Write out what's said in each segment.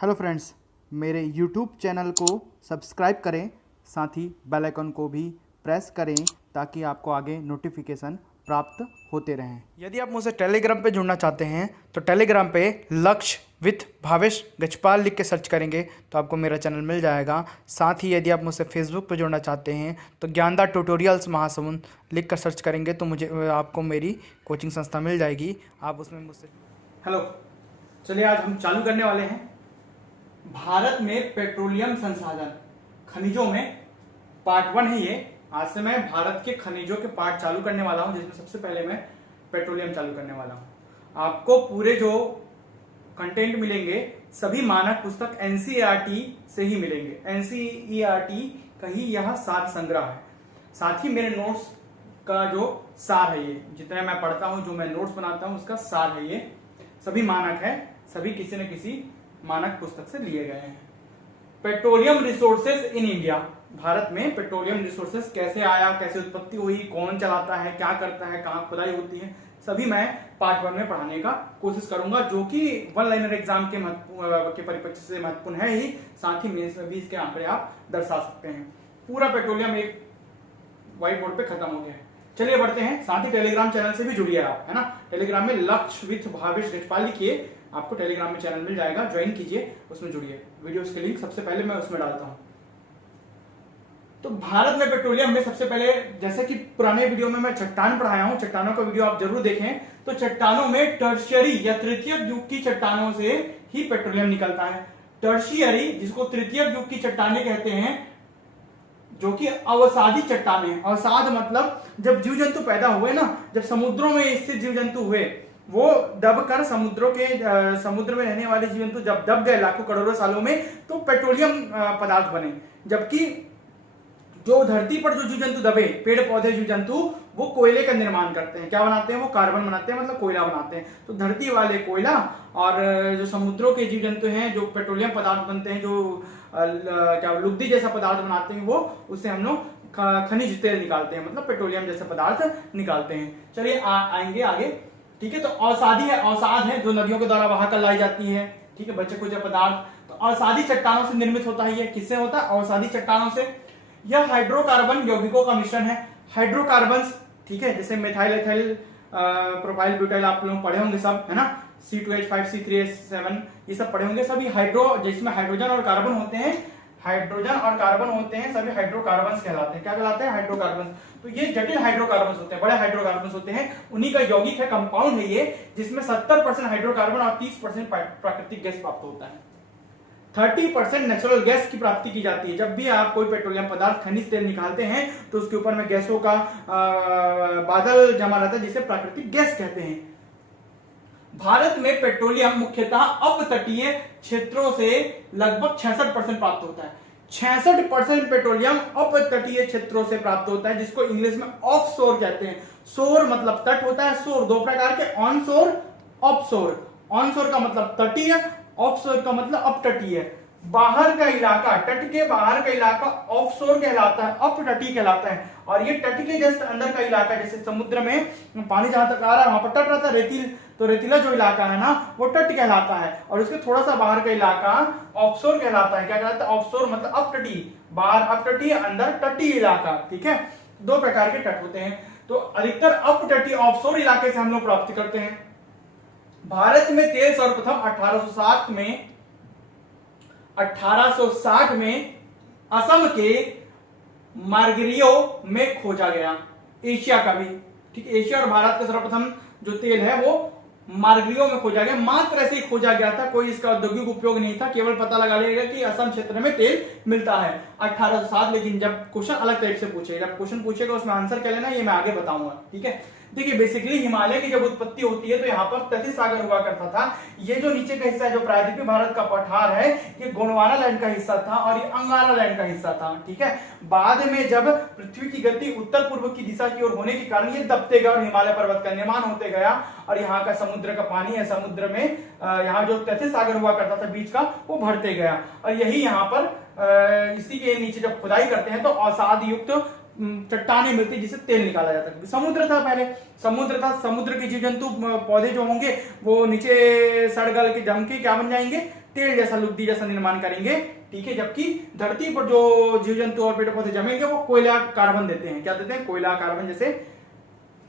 Hello friends, मेरे YouTube channel को subscribe करें, साथ ही बेल आइकन को भी प्रेस करें ताकि आपको आगे नोटिफिकेशन प्राप्त होते रहें। यदि आप मुझसे टेलीग्राम पे जुड़ना चाहते हैं तो टेलीग्राम पे लक्ष्य विथ भावेश गजपाल लिख के सर्च करेंगे तो आपको मेरा चैनल मिल जाएगा। साथ ही यदि आप मुझसे फेसबुक पे जुड़ना चाहते हैं तो ज्ञानदा ट्यूटोरियल्स महासमुंद लिख कर सर्च करेंगे तो आपको मेरी कोचिंग संस्था मिल जाएगी। आप उसमें मुझसे हेलो, चलिए आज हम चालू करने वाले हैं भारत में पेट्रोलियम संसाधन खनिजों में पार्ट 1 है ये। आज से मैं भारत के खनिजों के पार्ट चालू करने वाला हूं, जिसमें सबसे पहले मैं पेट्रोलियम चालू करने वाला हूं। आपको पूरे जो कंटेंट मिलेंगे सभी मानक पुस्तक एनसीईआरटी से ही मिलेंगे। एनसीईआरटी का ही यह सार संग्रह है। साथ ही मेरे नोट्स का जो सार है, ये जितने मैं पढ़ता हूं, जो मैं नोट्स बनाता हूं, उसका सार है ये। सभी मानक है, सभी किसी न किसी मानक पुस्तक से लिए गए हैं। Petroleum resources in India, Bharat में पेट्रोलियम रिसोर्सेज कैसे आया, कैसे उत्पत्ति हुई, कौन चलाता है, क्या करता है, कहां खुदाई होती है, सभी मैं पार्ट 1 में पढ़ाने का कोशिश करूंगा, जो कि वन लाइनर एग्जाम के परिप्रेक्ष्य से महत्वपूर्ण है ही। साथ ही मेंस में भी इसके आंकड़े आप दर्शा सकते हैं। पूरा पेट्रोलियम एक व्हाइट बोर्ड पे खत्म हो गया है। चलिए बढ़ते हैं। साथ ही टेलीग्राम चैनल से भी जुड़िए आप, है ना। टेलीग्राम में लक्ष्य विथ भावेश गजपाल लिखिए, आपको टेलीग्राम में चैनल मिल जाएगा, ज्वाइन कीजिए, उसमें जुड़िए। वीडियोस के लिंक सबसे पहले मैं उसमें डालता हूं। तो भारत में पेट्रोलियम में सबसे पहले, जैसे कि पुराने वीडियो में मैं चट्टान पढ़ाया हूं, चट्टानों का वीडियो आप जरूर देखें। तो चट्टानों में टर्शियरी या तृतीयक युग की चट्टानों से ही पेट्रोलियम निकलता है। टर्शियरी, जिसको तृतीयक युग की चट्टानें कहते हैं, जो कि अवसादी चट्टानें। अवसाद मतलब जब जीव जंतु पैदा हुए ना, जब समुद्रों में स्थित जीव जंतु हुए, वो दब कर समुद्र में रहने वाले जीव जंतु जब दब गए लाखों करोड़ों सालों में, तो पेट्रोलियम पदार्थ बने। जबकि जो धरती पर जो जीव जंतु दबे, पेड़ पौधे जीव जंतु, वो कोयले का निर्माण करते हैं। क्या बनाते हैं? वो कार्बन बनाते हैं, मतलब कोयला बनाते हैं। तो धरती वाले कोयला, और जो समुद्रों के जीव जंतु हैं जो पेट्रोलियम पदार्थ बनते हैं, जो क्या लुगदी जैसा पदार्थ बनाते हैं, वो उससे हम लोग खनिज तेल निकालते हैं, मतलब पेट्रोलियम जैसा पदार्थ निकालते हैं। चलिए आएंगे आगे। ठीक है, तो अवसादी है, अवसाद है जो नदियों के द्वारा बहा कर लाई जाती है। ठीक है, बच्चे कुछ पदार्थ। तो अवसादी चट्टानों से निर्मित होता है। ये किससे होता है? अवसादी चट्टानों से। यह हाइड्रोकार्बन यौगिकों का मिश्रण है। हाइड्रोकार्बन, ठीक है, जैसे मेथाइल एथाइल प्रोपाइल ब्यूटाइल आप लोग पढ़े होंगे सब, है ना। C2H5 C3H7 ये सब पढ़े होंगे। सभी जिसमें हाइड्रोजन और कार्बन होते हैं, हाइड्रोजन और कार्बन होते हैं, सभी हाइड्रोकार्बन्स कहलाते हैं। क्या कहलाते हैं? हाइड्रोकार्बन। तो ये जटिल हाइड्रोकार्बन होते हैं, बड़े हाइड्रोकार्बन होते हैं, उन्हीं का यौगिक है, कंपाउंड है ये, जिसमें 70% हाइड्रोकार्बन और 30% प्राकृतिक गैस प्राप्त होता है। 30% नेचुरल गैस की प्राप्ति की जाती है। जब भी आप कोई पेट्रोलियम पदार्थ, खनिज तेल निकालते हैं तो उसके ऊपर में गैसों का बादल जमा रहता है, जिसे प्राकृतिक गैस कहते हैं। भारत में पेट्रोलियम मुख्यतः अपतटीय क्षेत्रों से लगभग 66% प्राप्त होता है। 66% पेट्रोलियम अपतटीय क्षेत्रों से प्राप्त होता है, जिसको इंग्लिश में ऑफ शोर कहते हैं। शोर मतलब तट होता है। शोर दो प्रकार के, ऑन शोर, ऑफ शोर। ऑन शोर का मतलब तटीय, ऑफ शोर का मतलब अपतटीय। बाहर का इलाका, तट के बाहर का इलाका ऑफ शोर कहलाता है, अपतटीय कहलाता है। और ये तट के जस्ट अंदर का इलाका, जैसे समुद्र में पानी जहां तक आ रहा है वहां पर तट रहता है, रेतिल, तो रेतीला जो इलाका है ना, वो तट कहलाता है। और उसके थोड़ा सा बाहर का इलाका ऑफशोर कहलाता है। क्या कहलाता है? ऑफशोर मतलब अपतटीय, बाहर अपतटीय, अंदर तटीय इलाका। ठीक है, दो प्रकार के तट होते हैं। तो अधिकतर अपतटीय ऑफशोर इलाके से हम लोग प्राप्ति करते हैं। भारत में तेल सर्वप्रथम 1860 में असम के मार्गिरियो में खोजा गया। एशिया का भी, ठीक है, एशिया और भारत का सर्वप्रथम जो तेल है वो मार्गिरियो में खोजा गया। मात्र ऐसे ही खोजा गया था, कोई इसका औद्योगिक उपयोग नहीं था, केवल पता लगा लेगा कि असम क्षेत्र में तेल मिलता है 1807। लेकिन जब क्वेश्चन अलग टाइप से पूछेगा, जब क्वेश्चन पूछेगा उसमें आंसर क्या लेना, ये मैं आगे बताऊंगा। ठीक है, देखिए बेसिकली हिमालय की जब उत्पत्ति होती है तो यहाँ पर तैतीस सागर हुआ करता था। ये जो नीचे का हिस्सा है, जो प्रायद्वीपीय भारत का पठार है, ये गोंडवाना लैंड का हिस्सा था और ये अंगारा लैंड का हिस्सा था। ठीक है, बाद में जब पृथ्वी की गति उत्तर पूर्व की दिशा की ओर होने के कारण ये दबते गए और हिमालय पर्वत का निर्माण होते गया। और यहाँ का समुद्र का पानी है, समुद्र में यहाँ जो तैतीस सागर हुआ करता था बीच का, वो भरते गया। और यही यहाँ पर इसी के नीचे जब खुदाई करते हैं तो अवसाद युक्त चट्टाने मिलती जिससे तेल निकाला जाता है। समुद्र था पहले, समुद्र के जीव जंतु पौधे जो होंगे वो नीचे सड़ गल के जम के क्या बन जाएंगे, तेल जैसा, लुगदी जैसा निर्माण करेंगे, ठीक है। जबकि धरती पर जो जीव जंतु और पेड़ पौधे जमेंगे वो कोयला कार्बन देते हैं, क्या देते हैं, कोयला कार्बन जैसे,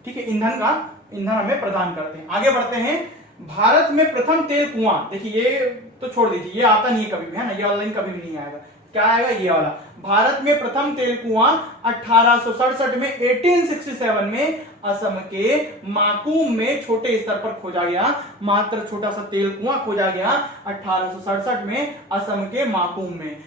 ठीक है, ईंधन हमें प्रदान करते हैं। आगे बढ़ते हैं, भारत में प्रथम तेल कुआं, देखिए ये तो छोड़ दीजिए, ये आता नहीं है कभी भी, है ना, ये ऑनलाइन कभी भी नहीं आएगा। क्या आएगा, ये वाला, भारत में प्रथम तेल कुआं 1867 में 1867 में असम के माकूम में छोटे स्तर पर खोजा गया। मात्र छोटा सा तेल कुआं खोजा गया 1867 में असम के माकूम में।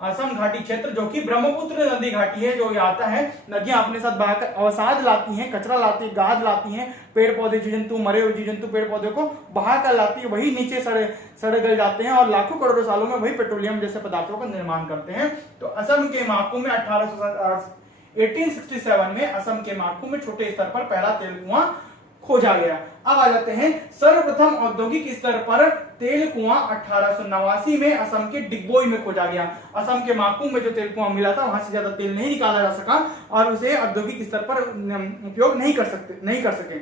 असम घाटी क्षेत्र जो कि ब्रह्मपुत्र नदी घाटी है, जो आता है, नदियां अपने साथ बहाकर अवसाद लाती हैं, कचरा लाती है, गाद लाती हैं, पेड़ पौधे जीव जंतु, मरे हुए जीव जंतु पेड़ पौधे को बहाकर लाती है, वही नीचे सड़े गल जाते हैं और लाखों करोड़ों सालों में वही पेट्रोलियम जैसे पदार्थों का निर्माण करते हैं। तो असम के माकूम में 1867 में असम के माकूम में छोटे स्तर पर पहला तेल कुआं खोजा गया। अब आ जाते हैं, सर्वप्रथम औद्योगिक स्तर पर तेल कुआं 1889 में असम के डिगबोई में खोजा गया। असम के माकूम में जो तेल कुआं मिला था वहां से ज्यादा तेल नहीं निकाला जा सका और उसे औद्योगिक स्तर पर उपयोग नहीं कर सके।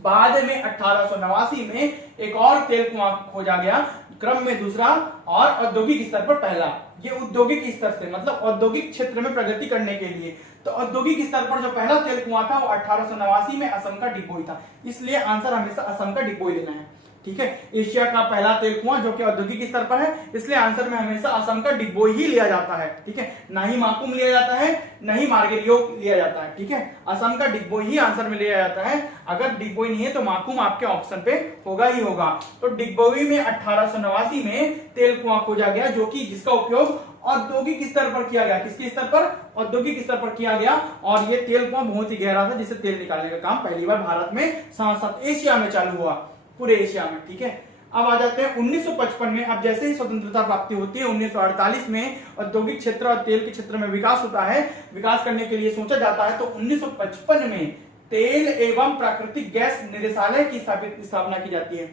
बाद में 1889 में एक और तेल कुआं खोजा गया, क्रम में दूसरा और औद्योगिक स्तर पर पहला। ये औद्योगिक स्तर से मतलब औद्योगिक क्षेत्र में प्रगति करने के लिए, तो औद्योगिक स्तर पर जो पहला तेल कुआं था वो 1889 में असम का डिगबोई था, इसलिए आंसर हमेशा असम का डिगबोई लेना है, ठीक है। एशिया का पहला तेल कुआं जो कि औद्योगिक स्तर पर है, इसलिए आंसर में हमेशा असम का डिगबोई ही लिया जाता है, ठीक है। ना ही माकूम लिया जाता है, ना ही मार्गेरियो लिया जाता है, ठीक है। असम का डिगबोई ही आंसर में लिया जाता है। अगर डिगबोई नहीं है तो माकूम आपके ऑप्शन पे होगा ही होगा। तो डिगबोई में 1889 में तेल कुआं खोजा गया, जो कि जिसका उपयोग औद्योगिक स्तर पर किया गया। किसके स्तर पर, औद्योगिक स्तर पर किया गया। और ये तेल कुआं बहुत ही गहरा था, जिससे तेल निकालने का काम पहली बार भारत में, साथ साथ एशिया में चालू हुआ, पूरे एशिया में, ठीक है। अब आ जाते हैं 1955 में। अब जैसे ही स्वतंत्रता प्राप्ति होती है 1948 में औद्योगिक क्षेत्र और तेल के क्षेत्र में विकास होता है। विकास करने के लिए सोचा जाता है तो 1955 में तेल एवं प्राकृतिक गैस निदेशालय की स्थापना की जाती है।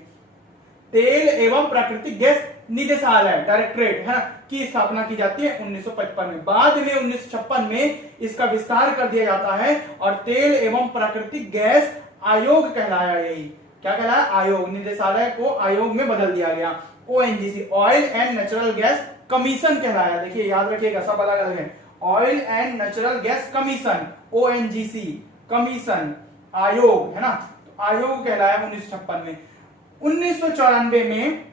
तेल एवं प्राकृतिक गैस निदेशालय, डायरेक्टरेट, है ना, की स्थापना की जाती है 1955 में। बाद में 1956 में इसका विस्तार कर दिया जाता है और तेल एवं प्राकृतिक गैस आयोग कहलाया। यही क्या कहलाया, आयोग। निदेशालय को आयोग में बदल दिया गया। ONGC, oil and natural gas commission कहलाया। देखिए याद रखिएगा, सब अलग अलग है। Oil and natural gas commission, ONGC, commission, आयोग, है ना, तो आयोग कहलाया 1956 में। 1994 में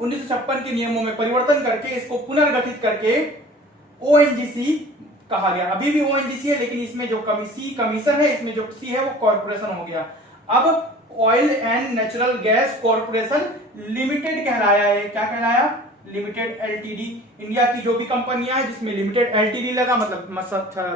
1956 के नियमों में परिवर्तन करके इसको पुनर्गठित करके ओएनजीसी कहा गया। अभी भी ओएनजीसी है, लेकिन इसमें जो कमीशन है, इसमें जो सी है वो कॉर्पोरेशन हो गया। अब oil and natural gas corporation limited कहलाया है। क्या कहलाया, लिमिटेड, एलटीडी। इंडिया की जो भी कंपनियां हैं जिसमें लिमिटेड एलटीडी लगा, मतलब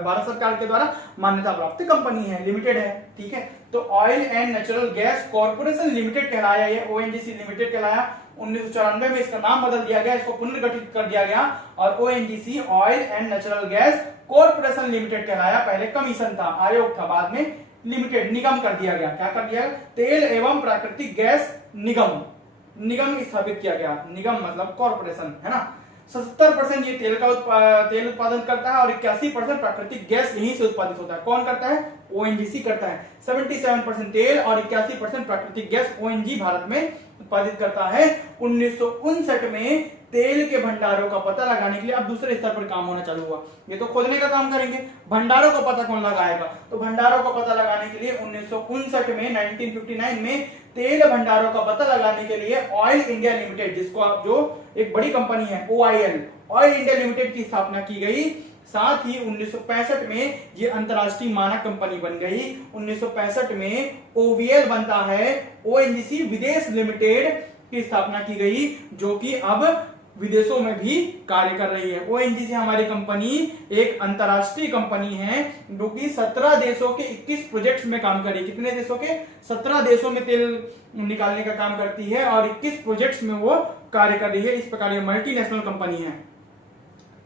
भारत सरकार के द्वारा मान्यता प्राप्त कंपनी है, लिमिटेड है, ठीक है। तो oil and natural gas corporation limited कहलाया, ये ओएनजीसी लिमिटेड कहलाया। 1994 में इसका नाम बदल दिया गया, इसको पुनर्गठित कर दिया गया और ONGC, oil and natural gas corporation limited कहलाया। पहले कमीशन था, आयोग था, बाद में लिमिटेड, निगम कर दिया गया। क्या कर दिया, तेल एवं प्राकृतिक गैस निगम स्थापित किया गया। निगम मतलब कॉर्पोरेशन, है ना। 70% ये तेल उत्पादन करता है और 81% प्राकृतिक गैस यहीं से उत्पादित होता है। कौन करता है, ओएनजीसी करता है। 77% तेल और 81% प्राकृतिक गैस ओएनजी भारत में उत्पादित करता है। 1959 में तेल के भंडारों का पता लगाने के लिए अब दूसरे स्तर पर काम होना चालू हुआ। ये तो खोदने का काम करेंगे, भंडारों का पता कौन लगाएगा, तो भंडारों का पता लगाने के लिए 1959 में 1959 में तेल भंडारों का पता लगाने के लिए ऑयल इंडिया लिमिटेड, जिसको आप जो एक बड़ी कंपनी है OIL, ऑयल इंडिया लिमिटेड की स्थापना की गई। साथ ही 1965 में ये अंतरराष्ट्रीय मानक कंपनी बन गई। 1965 में OVL बनता है, ओएनजीसी विदेश लिमिटेड की स्थापना की गई, जो कि अब विदेशों में भी कार्य कर रही है। ओएनजीसी हमारी कंपनी एक अंतरराष्ट्रीय कंपनी है जो कि 17 देशों के 21 प्रोजेक्ट्स में काम कर रही है। कितने देशों के, 17 देशों में तेल निकालने का काम करती है और 21 प्रोजेक्ट्स में वो कार्य कर रही है। इस प्रकार ये मल्टीनेशनल कंपनी है,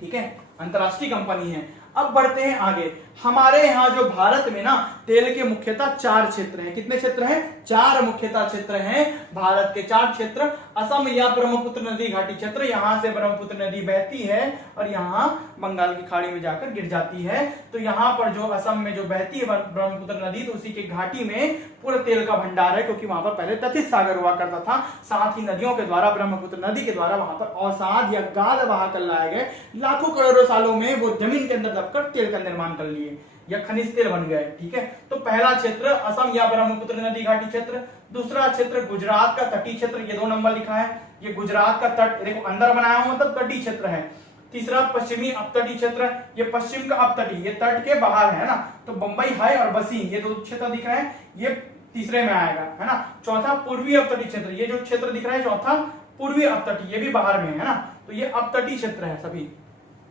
ठीक है, अंतरराष्ट्रीय कंपनी है। अब बढ़ते हैं आगे। हमारे यहाँ जो भारत में ना तेल के मुख्यतः 4 क्षेत्र हैं। कितने क्षेत्र हैं? 4 मुख्यतः क्षेत्र हैं। भारत के 4 क्षेत्र। असम या ब्रह्मपुत्र नदी घाटी क्षेत्र, यहां से ब्रह्मपुत्र नदी बहती है और यहां बंगाल की खाड़ी में जाकर गिर जाती है। तो यहां पर जो असम में जो बहती है ब्रह्मपुत्र नदी, तो उसी के घाटी में पूरा तेल का भंडार है, क्योंकि वहां पर पहले तथित सागर हुआ करता था। साथ ही नदियों के द्वारा, ब्रह्मपुत्र नदी के द्वारा वहां पर अवसाद या गाद बहा कर लाए गए। लाखों करोड़ों सालों में वो जमीन के अंदर दबकर तेल का निर्माण कर लिए या खनिज तेल बन गए। ठीक है, तो पहला क्षेत्र असम या ब्रह्मपुत्र नदी घाटी क्षेत्र। दूसरा क्षेत्र गुजरात का तटीय क्षेत्र, ये 2 नंबर लिखा है, ये गुजरात का तट, देखो अंदर बनाया हुआ मतलब तटीय क्षेत्र है। तीसरा पश्चिमी अपतटीय क्षेत्र, ये पश्चिम का अपतटीय, ये तट के बाहर है ना, तो बंबई हाई और बसीन, ये 2 क्षेत्र दिख रहे हैं, ये तीसरे में आएगा, है ना। चौथा पूर्वी अपतटीय क्षेत्र, ये जो क्षेत्र दिख रहा है चौथा पूर्वी अपतटीय, ये भी बाहर में है ना, तो ये अपतटीय क्षेत्र है सभी।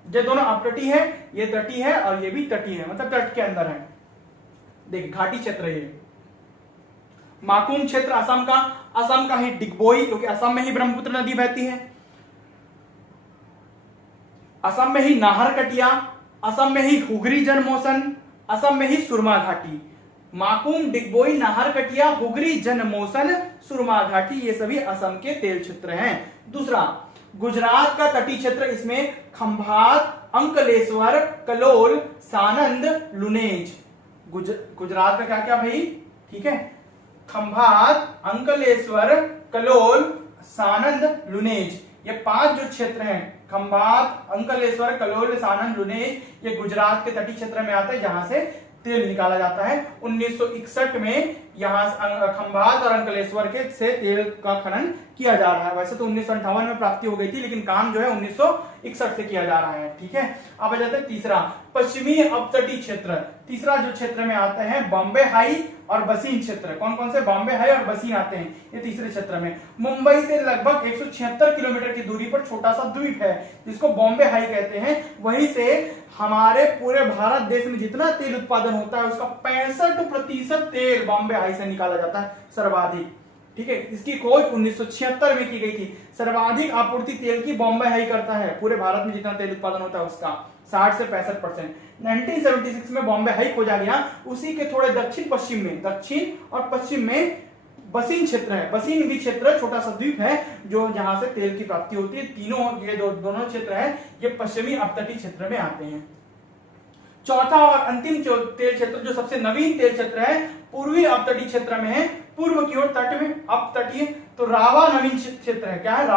ये दोनों अपतटीय है, ये तटीय है और ये भी तटीय है, मतलब तट के अंदर है। देख घाटी क्षेत्र ये। माकुम क्षेत्र असम का ही डिगबोई, क्योंकि असम में ही ब्रह्मपुत्र नदी बहती है। असम में ही नाहरकटिया, असम में ही हुगरी जनमोसन, असम में ही सुरमा घाटी। माकुम, डिगबोई, नाहरकटिया, हुगरी जनमोसन, सुरमा घाटी, ये सभी असम के तेल क्षेत्र हैं। दूसरा गुजरात का तटीय क्षेत्र, इसमें खंभात, अंकलेश्वर, कलोल, सानंद, लुनेज। गुजरात का क्या क्या भाई? ठीक है, खंभात, अंकलेश्वर, कलोल, सानंद, लुनेज, ये 5 जो क्षेत्र हैं, खंभात, अंकलेश्वर, कलोल, सानंद, लुनेज, ये गुजरात के तटीय क्षेत्र में आते हैं, जहां से तेल निकाला जाता है। 1961 में यहां खंभात और अंकलेश्वर के से तेल का खनन किया जा रहा है। वैसे तो 1958 में प्राप्ति हो गई थी, लेकिन काम जो है 1961 से किया जा रहा है। ठीक है, अब आ जाते हैं तीसरा पश्चिमी अपतटीय क्षेत्र। तीसरा जो क्षेत्र में आता है बॉम्बे हाई और बसीन क्षेत्र। कौन कौन से? बॉम्बे हाई और बसीन आते हैं ये तीसरे क्षेत्र में। मुंबई से लगभग 176 किलोमीटर की दूरी पर छोटा सा द्वीप है, जिसको बॉम्बे हाई कहते हैं। वहीं से हमारे पूरे भारत देश में जितना तेल उत्पादन होता है, उसका 65% तेल बॉम्बे हाई से निकाला जाता है, सर्वाधिक। ठीक है, इसकी खोज 1976 में की गई थी। सर्वाधिक आपूर्ति तेल की बॉम्बे हाई करता है, पूरे भारत में जितना तेल उत्पादन होता है उसका 60 से 65%। 1976 में बॉम्बे हाई खोजा गया। उसी के थोड़े दक्षिण और पश्चिम में बसीन क्षेत्र है। बसीन भी क्षेत्र छोटा सा द्वीप है, जो जहां से तेल की प्राप्ति होती है। तीनों ये दोनों क्षेत्र है, ये पश्चिमी अपतटीय क्षेत्र में आते हैं। चौथा और अंतिम तेल क्षेत्र, जो सबसे नवीन तेल क्षेत्र है, पूर्वी अपतटीय क्षेत्र में है, पूर्व की ओर तट में अपतटीय। तो रावा नवीन क्षेत्र है। क्या है?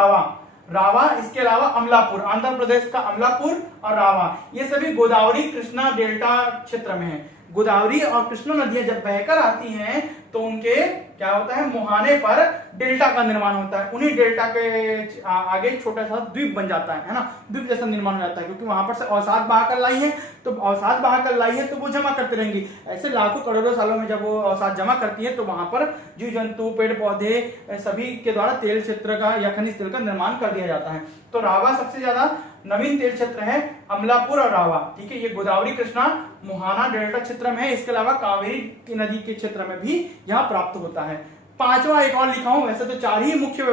रावा। इसके अलावा अमलापुर, आंध्र प्रदेश का अमलापुर और रावा, ये सभी गोदावरी कृष्णा डेल्टा क्षेत्र में है। गोदावरी और कृष्णा नदियां जब बहकर आती हैं तो उनके क्या होता है, मुहाने पर डेल्टा का निर्माण होता है। उन्हीं डेल्टा के आगे छोटा सा द्वीप बन जाता है ना, द्वीप जैसा निर्माण हो जाता है, क्योंकि वहां पर से अवसाद बहाकर लाई है, तो अवसाद बहाकर लाई है तो वो जमा करते रहेंगी। ऐसे लाखों करोड़ों सालों में जब वो अवसाद जमा करती है, तो वहां पर जीव जंतु, पेड़ पौधे सभी के द्वारा तेल क्षेत्र का या खनिज तेल का निर्माण कर दिया जाता है। तो रावा सबसे ज्यादा नवीन तेल क्षेत्र है, अमलापुर और रावा। ठीक है, ये गोदावरी कृष्णा मुहाना डेल्टा क्षेत्र में है। इसके अलावा कावेरी की नदी के क्षेत्र में भी यहाँ प्राप्त होता है। पांचवा एक और लिखा हूं, वैसे तो 4 ही मुख्य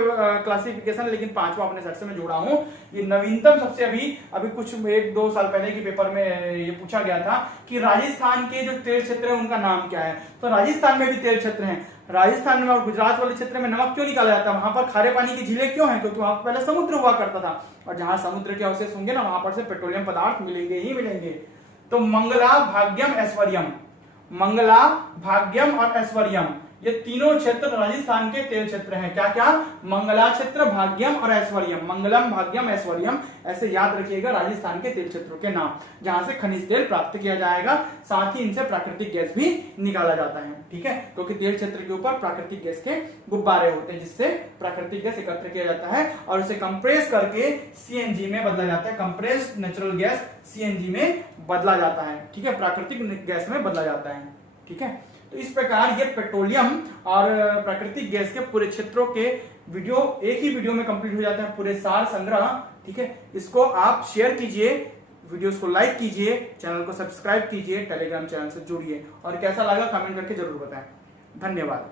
क्लासिफिकेशन, लेकिन पांचवा अपने सेक्शन में जोड़ा हूं। ये नवीनतम सबसे अभी कुछ 1-2 साल पहले के पेपर में ये पूछा गया था कि राजस्थान के जो तेल क्षेत्र है उनका नाम क्या है। तो राजस्थान में भी तेल क्षेत्र है। राजस्थान में और गुजरात वाले क्षेत्र में नमक क्यों निकाला जाता है? वहां पर खारे पानी की झीलें क्यों हैं? क्योंकि वहां पर पहले समुद्र हुआ करता था, और जहां समुद्र के अवशेष होंगे ना, वहां पर से पेट्रोलियम पदार्थ मिलेंगे ही मिलेंगे। तो मंगला, भाग्यम, ऐश्वर्यम, मंगला, भाग्यम और ऐश्वर्यम, ये तीनों क्षेत्र राजस्थान के तेल क्षेत्र हैं। क्या क्या? मंगला क्षेत्र, भाग्यम और ऐश्वर्यम। मंगलम, भाग्यम, ऐश्वर्यम, ऐसे याद रखिएगा राजस्थान के तेल क्षेत्रों के नाम, जहां से खनिज तेल प्राप्त किया जाएगा। साथ ही इनसे प्राकृतिक गैस भी निकाला जाता है। ठीक है, क्योंकि तेल क्षेत्र के ऊपर प्राकृतिक गैस के गुब्बारे होते हैं, जिससे प्राकृतिक गैस एकत्र किया जाता है और उसे कंप्रेस करके सीएनजी में बदला जाता है। कंप्रेस्ड नेचुरल गैस सीएनजी में बदला जाता है। ठीक है, प्राकृतिक गैस में बदला जाता है। ठीक है, तो इस प्रकार ये पेट्रोलियम और प्राकृतिक गैस के पूरे क्षेत्रों के वीडियो एक ही वीडियो में कंप्लीट हो जाते हैं, पूरे सार संग्रह। ठीक है, इसको आप शेयर कीजिए, वीडियोस को लाइक कीजिए, चैनल को सब्सक्राइब कीजिए, टेलीग्राम चैनल से जुड़िए, और कैसा लगा कमेंट करके जरूर बताएं। धन्यवाद।